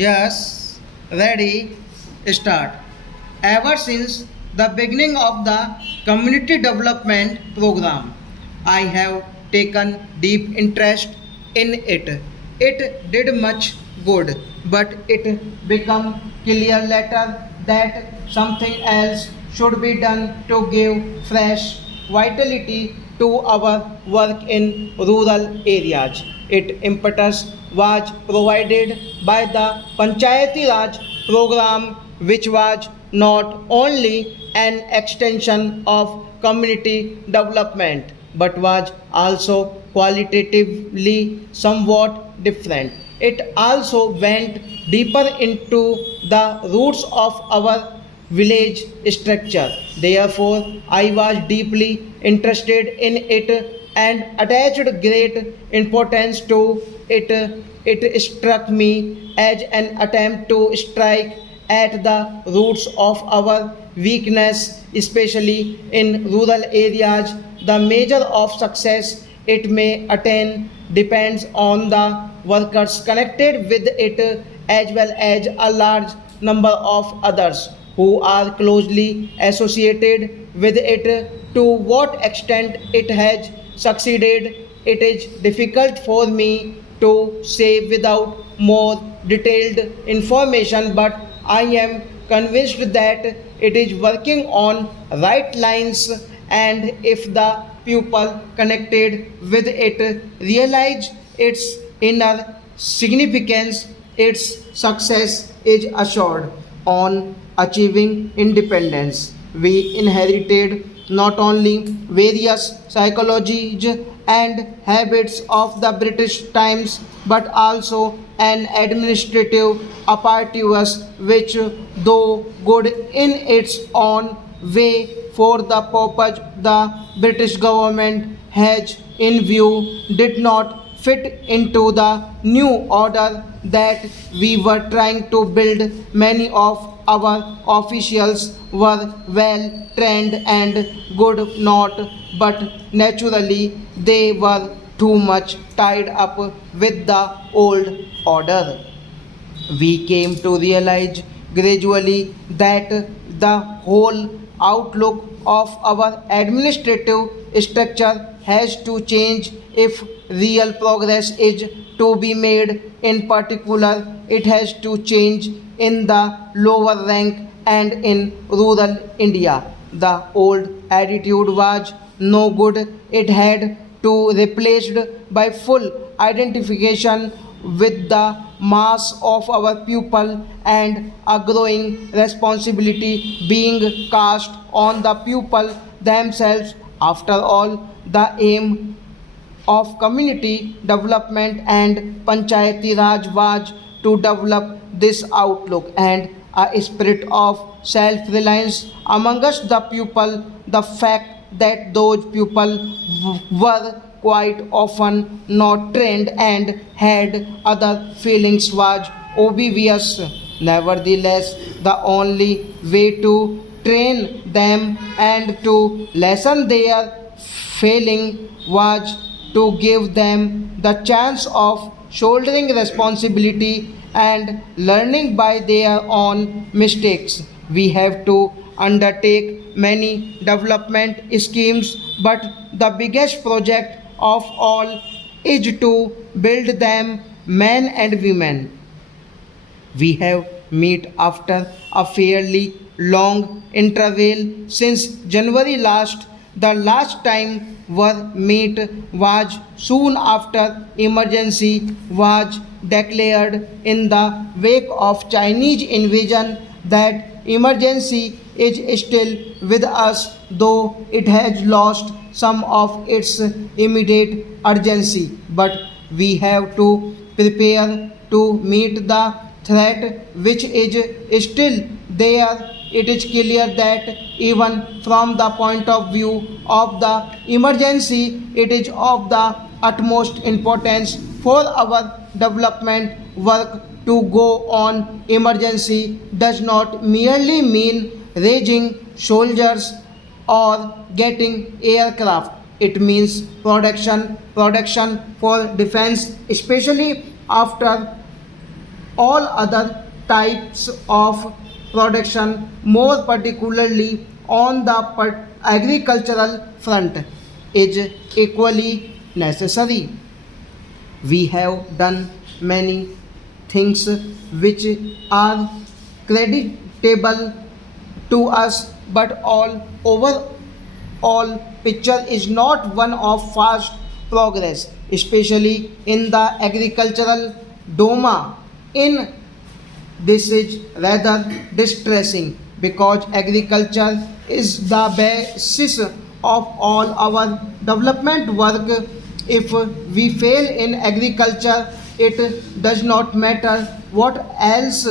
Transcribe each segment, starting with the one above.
Yes, ready, start. Ever since the beginning of the community development program, I have taken deep interest in it. It did much good, but it became clear later that something else should be done to give fresh vitality to our work in rural areas. Its impetus was provided by the Panchayati Raj program, which was not only an extension of community development but was also qualitatively somewhat different. It also went deeper into the roots of our village structure. Therefore, I was deeply interested in it and attached great importance to it. It struck me as an attempt to strike at the roots of our weakness, especially in rural areas. The measure of success it may attain depends on the workers connected with it as well as a large number of others who are closely associated with it. To what extent it has succeeded, it is difficult for me to say without more detailed information, but I am convinced that it is working on right lines, and if the pupil connected with it realize its inner significance, its success is assured. On achieving independence, we inherited not only various psychologies and habits of the British times but also an administrative apparatus which, though good in its own way for the purpose the British government has in view, did not fit into the new order that we were trying to build. Many of our officials were well trained and good not, but naturally they were too much tied up with the old order. We came to realize gradually that the whole outlook of our administrative structure has to change if real progress is to be made. In particular, it has to change in the lower rank and in rural India. The old attitude was no good. It had to replaced by full identification with the mass of our pupil and a growing responsibility being cast on the pupil themselves. After all, the aim of community development and Panchayati Raj was to develop this outlook and a spirit of self-reliance amongst the pupil. The fact that those pupils were quite often not trained and had other feelings was obvious. Nevertheless, the only way to train them and to lessen their failing was to give them the chance of shouldering responsibility and learning by their own mistakes. We have to undertake many development schemes, but the biggest project of all is to build them men and women. We have met after a fairly long interval since January last. The last time were met was soon after emergency was declared in the wake of Chinese invasion. That emergency is still with us, though it has lost some of its immediate urgency. But we have to prepare to meet the threat which is still there. It is clear that even from the point of view of the emergency, it is of the utmost importance for our development work to go on. Emergency does not merely mean raising soldiers or getting aircraft. It means production for defense, especially after all other types of production, more particularly on the agricultural front, is equally necessary. We have done many things which are creditable to us, but all overall picture is not one of fast progress, especially in the agricultural doma. In this is rather distressing because agriculture is the basis of all our development work. If we fail in agriculture, it does not matter what else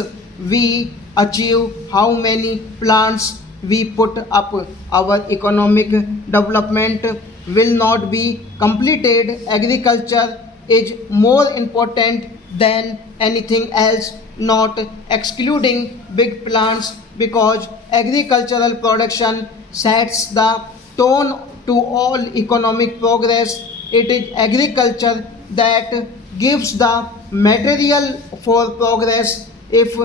we achieve, how many plants we put up, our economic development will not be completed. Agriculture is more important than anything else, not excluding big plants, because agricultural production sets the tone to all economic progress. It is agriculture that gives the material for progress. If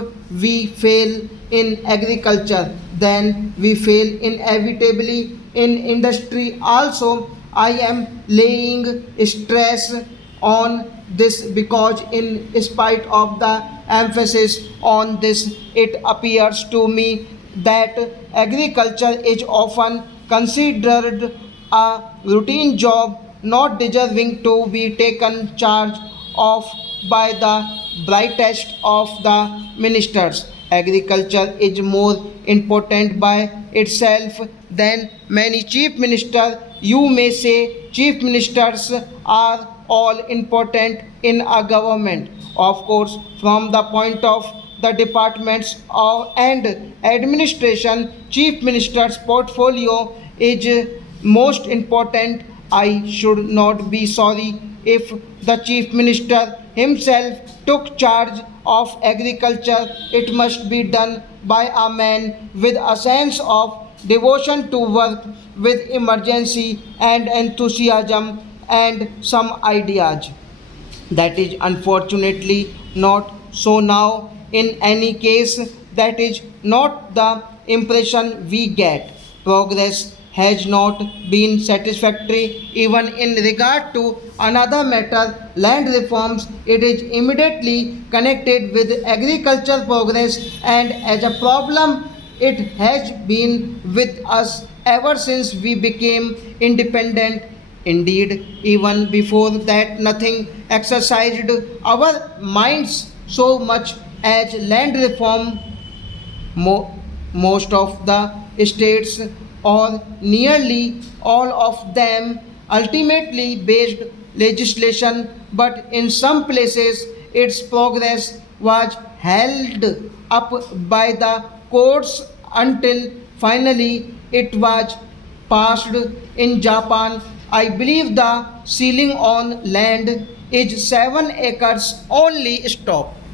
we fail in agriculture, then we fail inevitably in industry also. I am laying stress on this because, in spite of the emphasis on this, it appears to me that agriculture is often considered a routine job not deserving to be taken charge of by the brightest of the ministers. Agriculture is more important by itself than many chief ministers. You may say chief ministers are all important in a government. Of course, from the point of the departments and administration, chief minister's portfolio is most important. I should not be sorry if the chief minister himself took charge of agriculture. It must be done by a man with a sense of devotion to work, with emergency and enthusiasm and some ideas. That is unfortunately not so now. In any case, that is not the impression we get. Progress has not been satisfactory even in regard to another matter, land reforms. It is immediately connected with agricultural progress, and as a problem, it has been with us ever since we became independent. Indeed, even before that, nothing exercised our minds so much as land reform. Most of the states, or nearly all of them, ultimately based legislation, but in some places its progress was held up by the courts until finally it was passed. In Japan, I believe the ceiling on land is 7 acres only. Stop.